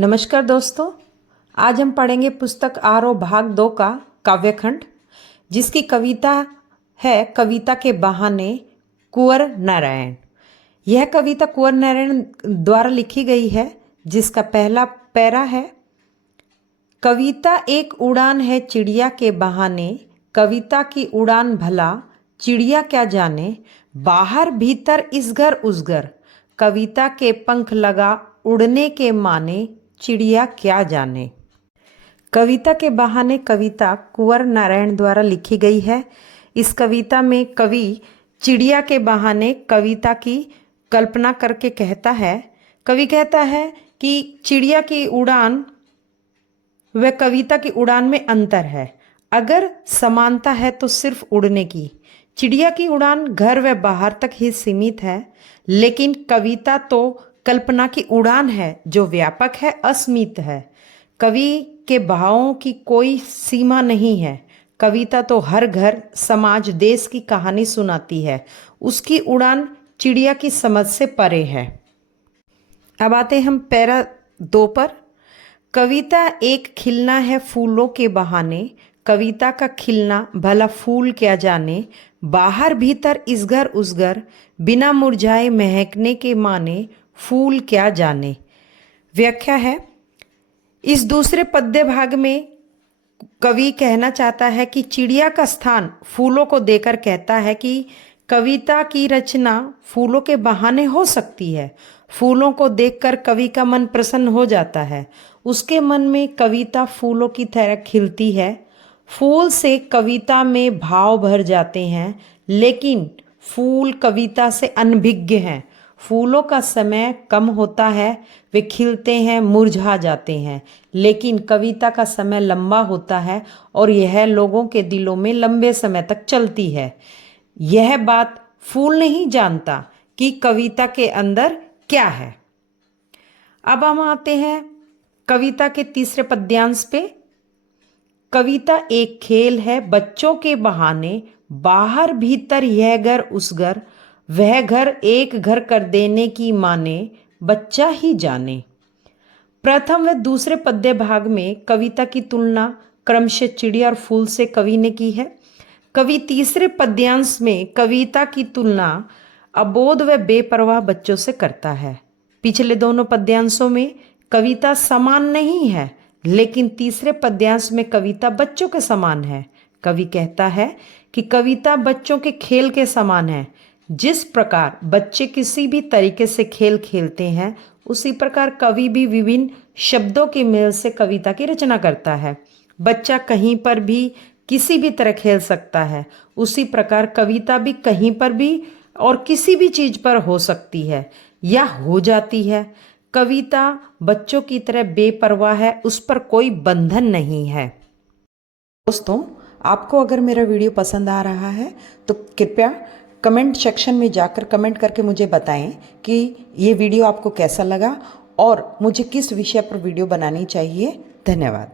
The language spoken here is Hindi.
नमस्कार दोस्तों, आज हम पढ़ेंगे पुस्तक आरोह भाग 2 का काव्यखंड, जिसकी कविता है कविता के बहाने कुंवर नारायण। यह कविता कुंवर नारायण द्वारा लिखी गई है, जिसका पहला पैरा है। कविता एक उड़ान है चिड़िया के बहाने, कविता की उड़ान भला चिड़िया क्या जाने। बाहर भीतर इस घर उस घर, कविता के पंख लगा उड़ने के माने, चिड़िया क्या जाने। कविता के बहाने कविता कुंवर नारायण द्वारा लिखी गई है। इस कविता में कवि चिड़िया के बहाने कविता की कल्पना करके कहता है। कवि कहता है कि चिड़िया की उड़ान व कविता की उड़ान में अंतर है। अगर समानता है तो सिर्फ उड़ने की। चिड़िया की उड़ान घर व बाहर तक ही सीमित है, लेकिन कविता तो कल्पना की उड़ान है जो व्यापक है, असीमित है। कवि के भावों की कोई सीमा नहीं है। कविता तो हर घर, समाज, देश की कहानी सुनाती है। उसकी उड़ान चिड़िया की समझ से परे है। अब आते हम पैरा 2 पर। कविता एक खिलना है फूलों के बहाने, कविता का खिलना भला फूल क्या जाने। बाहर भीतर इस घर उस घर, बिना मुरझाए महकने के माने, फूल क्या जाने। व्याख्या है। इस दूसरे पद्य भाग में कवि कहना चाहता है कि चिड़िया का स्थान फूलों को देकर कहता है कि कविता की रचना फूलों के बहाने हो सकती है। फूलों को देखकर कवि का मन प्रसन्न हो जाता है। उसके मन में कविता फूलों की तरह खिलती है। फूल से कविता में भाव भर जाते हैं, लेकिन फूल कविता से अनभिज्ञ हैं। फूलों का समय कम होता है, वे खिलते हैं, मुरझा जाते हैं, लेकिन कविता का समय लंबा होता है और यह लोगों के दिलों में लंबे समय तक चलती है। यह बात फूल नहीं जानता कि कविता के अंदर क्या है। अब हम आते हैं कविता के तीसरे पद्यांश पे। कविता एक खेल है बच्चों के बहाने, बाहर भीतर यह घर उस घर, वह घर एक घर कर देने की माने, बच्चा ही जाने। प्रथम व दूसरे पद्य भाग में कविता की तुलना क्रमशः चिड़िया और फूल से कवि ने की है। कवि तीसरे पद्यांश में कविता की तुलना अबोध व बेपरवाह बच्चों से करता है। पिछले दोनों पद्यांशों में कविता समान नहीं है, लेकिन तीसरे पद्यांश में कविता बच्चों के समान है। कवि कहता है कि कविता बच्चों के खेल के समान है। जिस प्रकार बच्चे किसी भी तरीके से खेल खेलते हैं, उसी प्रकार कवि भी विभिन्न शब्दों के मेल से कविता की रचना करता है। बच्चा कहीं पर भी किसी भी तरह खेल सकता है, उसी प्रकार कविता भी कहीं पर भी और किसी भी चीज पर हो सकती है या हो जाती है। कविता बच्चों की तरह बेपरवाह है, उस पर कोई बंधन नहीं है। दोस्तों, आपको अगर मेरा वीडियो पसंद आ रहा है तो कृपया कमेंट सेक्शन में जाकर कमेंट करके मुझे बताएं कि ये वीडियो आपको कैसा लगा और मुझे किस विषय पर वीडियो बनानी चाहिए। धन्यवाद।